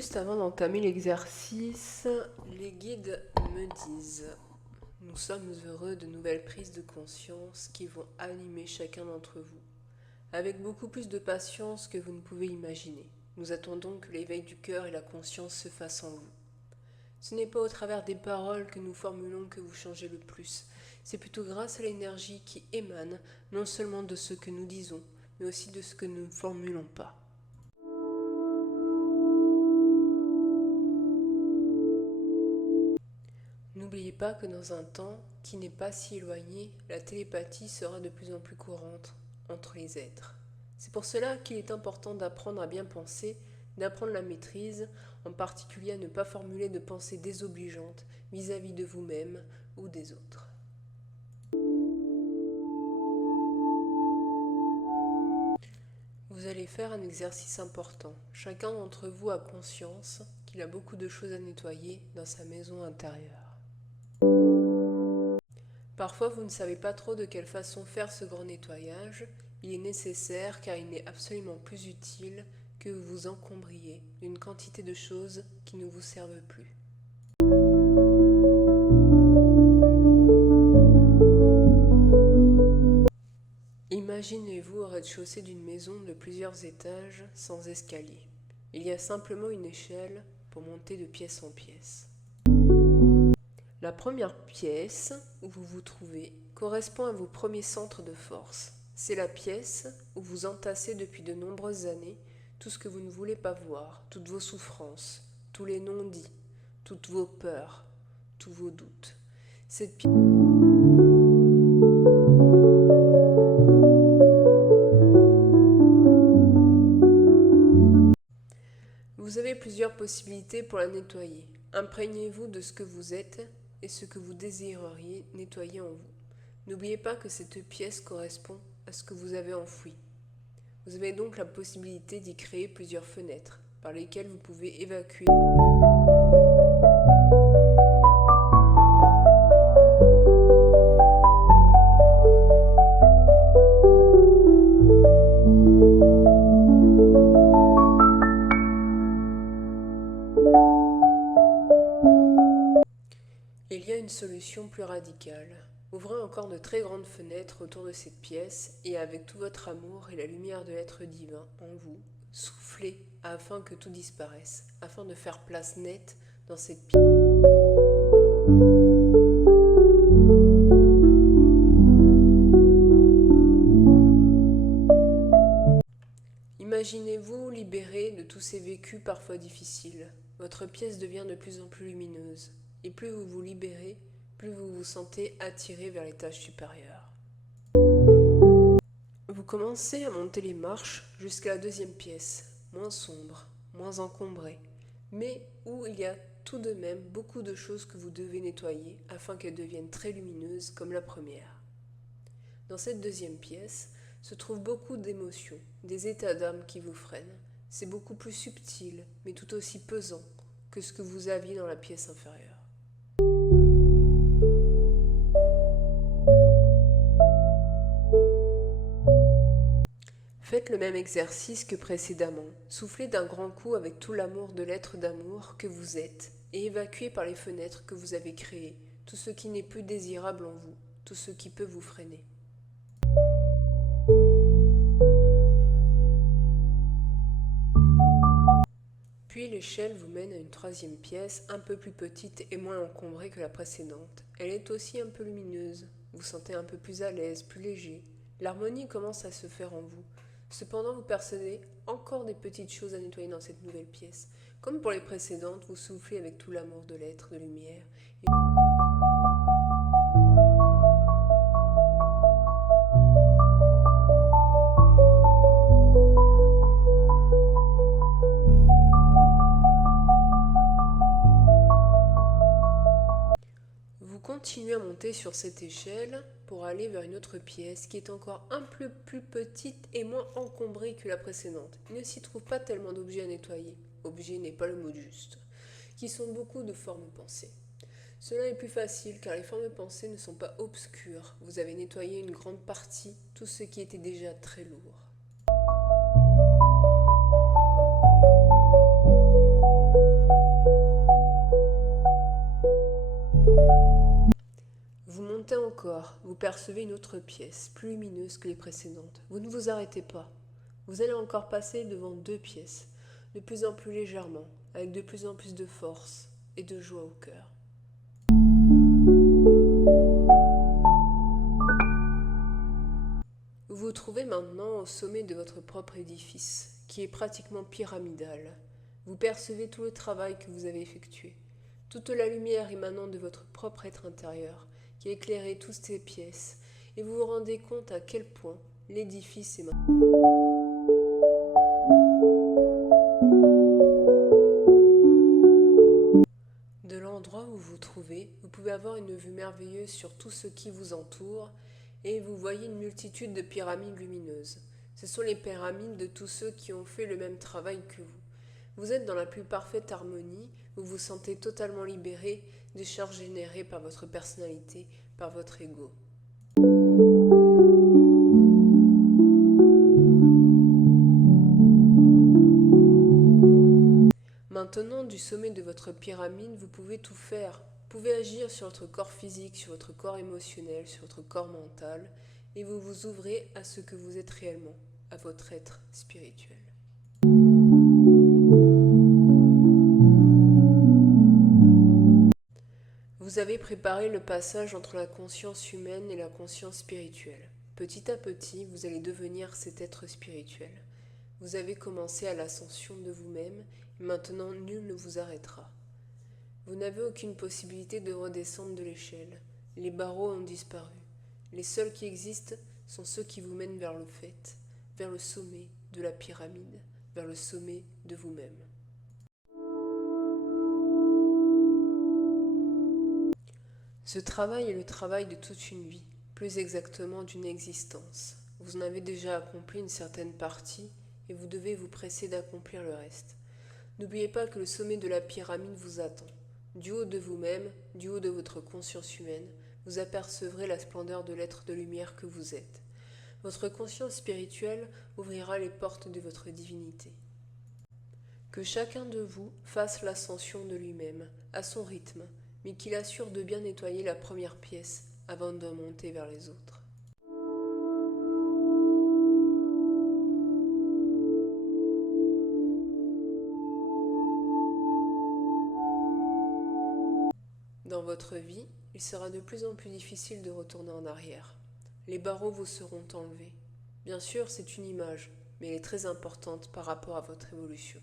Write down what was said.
Juste avant d'entamer l'exercice, les guides me disent: nous sommes heureux de nouvelles prises de conscience qui vont animer chacun d'entre vous, avec beaucoup plus de patience que vous ne pouvez imaginer. Nous attendons que l'éveil du cœur et la conscience se fassent en vous. Ce n'est pas au travers des paroles que nous formulons que vous changez le plus, c'est plutôt grâce à l'énergie qui émane non seulement de ce que nous disons, mais aussi de ce que nous ne formulons pas. N'oubliez pas que dans un temps qui n'est pas si éloigné, la télépathie sera de plus en plus courante entre les êtres. C'est pour cela qu'il est important d'apprendre à bien penser, d'apprendre la maîtrise, en particulier à ne pas formuler de pensées désobligeantes vis-à-vis de vous-même ou des autres. Vous allez faire un exercice important. Chacun d'entre vous a conscience qu'il a beaucoup de choses à nettoyer dans sa maison intérieure. Parfois, vous ne savez pas trop de quelle façon faire ce grand nettoyage. Il est nécessaire car il n'est absolument plus utile que vous vous encombriez d'une quantité de choses qui ne vous servent plus. Imaginez-vous au rez-de-chaussée d'une maison de plusieurs étages sans escalier. Il y a simplement une échelle pour monter de pièce en pièce. La première pièce où vous vous trouvez correspond à vos premiers centres de force. C'est la pièce où vous entassez depuis de nombreuses années tout ce que vous ne voulez pas voir, toutes vos souffrances, tous les non-dits, toutes vos peurs, tous vos doutes. Cette pièce... Vous avez plusieurs possibilités pour la nettoyer. Imprégnez-vous de ce que vous êtes et ce que vous désireriez nettoyer en vous. N'oubliez pas que cette pièce correspond à ce que vous avez enfoui. Vous avez donc la possibilité d'y créer plusieurs fenêtres par lesquelles vous pouvez évacuer. Il y a une solution plus radicale. Ouvrez encore de très grandes fenêtres autour de cette pièce et avec tout votre amour et la lumière de l'être divin en vous, soufflez afin que tout disparaisse, afin de faire place nette dans cette pièce. Imaginez-vous libéré de tous ces vécus parfois difficiles. Votre pièce devient de plus en plus lumineuse. Et plus vous vous libérez, plus vous vous sentez attiré vers l'étage supérieur. Vous commencez à monter les marches jusqu'à la deuxième pièce, moins sombre, moins encombrée, mais où il y a tout de même beaucoup de choses que vous devez nettoyer afin qu'elles deviennent très lumineuses comme la première. Dans cette deuxième pièce se trouvent beaucoup d'émotions, des états d'âme qui vous freinent. C'est beaucoup plus subtil, mais tout aussi pesant que ce que vous aviez dans la pièce inférieure. Faites le même exercice que précédemment. Soufflez d'un grand coup avec tout l'amour de l'être d'amour que vous êtes et évacuez par les fenêtres que vous avez créées tout ce qui n'est plus désirable en vous, tout ce qui peut vous freiner. Puis l'échelle vous mène à une troisième pièce, un peu plus petite et moins encombrée que la précédente. Elle est aussi un peu lumineuse. Vous sentez un peu plus à l'aise, plus léger. L'harmonie commence à se faire en vous. Cependant, vous percevez encore des petites choses à nettoyer dans cette nouvelle pièce. Comme pour les précédentes, vous soufflez avec tout l'amour de l'être, de lumière. Vous continuez à monter sur cette échelle pour aller vers une autre pièce qui est encore un peu plus petite et moins encombrée que la précédente. Il ne s'y trouve pas tellement d'objets à nettoyer, objet n'est pas le mot juste, qui sont beaucoup de formes pensées. Cela est plus facile car les formes pensées ne sont pas obscures. Vous avez nettoyé une grande partie, tout ce qui était déjà très lourd. percevez une autre pièce, plus lumineuse que les précédentes. Vous ne vous arrêtez pas. Vous allez encore passer devant 2 pièces, de plus en plus légèrement, avec de plus en plus de force et de joie au cœur. Vous vous trouvez maintenant au sommet de votre propre édifice, qui est pratiquement pyramidal. Vous percevez tout le travail que vous avez effectué, toute la lumière émanant de votre propre être intérieur, qui a éclairé toutes ces pièces, et vous vous rendez compte à quel point l'édifice est maintenant. De l'endroit où vous vous trouvez, vous pouvez avoir une vue merveilleuse sur tout ce qui vous entoure, et vous voyez une multitude de pyramides lumineuses. Ce sont les pyramides de tous ceux qui ont fait le même travail que vous. Vous êtes dans la plus parfaite harmonie, vous vous sentez totalement libéré des charges générées par votre personnalité, par votre ego. Maintenant, du sommet de votre pyramide, vous pouvez tout faire. Vous pouvez agir sur votre corps physique, sur votre corps émotionnel, sur votre corps mental, et vous vous ouvrez à ce que vous êtes réellement, à votre être spirituel. Vous avez préparé le passage entre la conscience humaine et la conscience spirituelle. Petit à petit, vous allez devenir cet être spirituel. Vous avez commencé à l'ascension de vous-même, et maintenant nul ne vous arrêtera. Vous n'avez aucune possibilité de redescendre de l'échelle. Les barreaux ont disparu. Les seuls qui existent sont ceux qui vous mènent vers le fait, vers le sommet de la pyramide, vers le sommet de vous-même. Ce travail est le travail de toute une vie, plus exactement d'une existence. Vous en avez déjà accompli une certaine partie et vous devez vous presser d'accomplir le reste. N'oubliez pas que le sommet de la pyramide vous attend. Du haut de vous-même, du haut de votre conscience humaine, vous apercevrez la splendeur de l'être de lumière que vous êtes. Votre conscience spirituelle ouvrira les portes de votre divinité. Que chacun de vous fasse l'ascension de lui-même, à son rythme, mais qu'il assure de bien nettoyer la première pièce avant de monter vers les autres. Dans votre vie, il sera de plus en plus difficile de retourner en arrière. Les barreaux vous seront enlevés. Bien sûr, c'est une image, mais elle est très importante par rapport à votre évolution.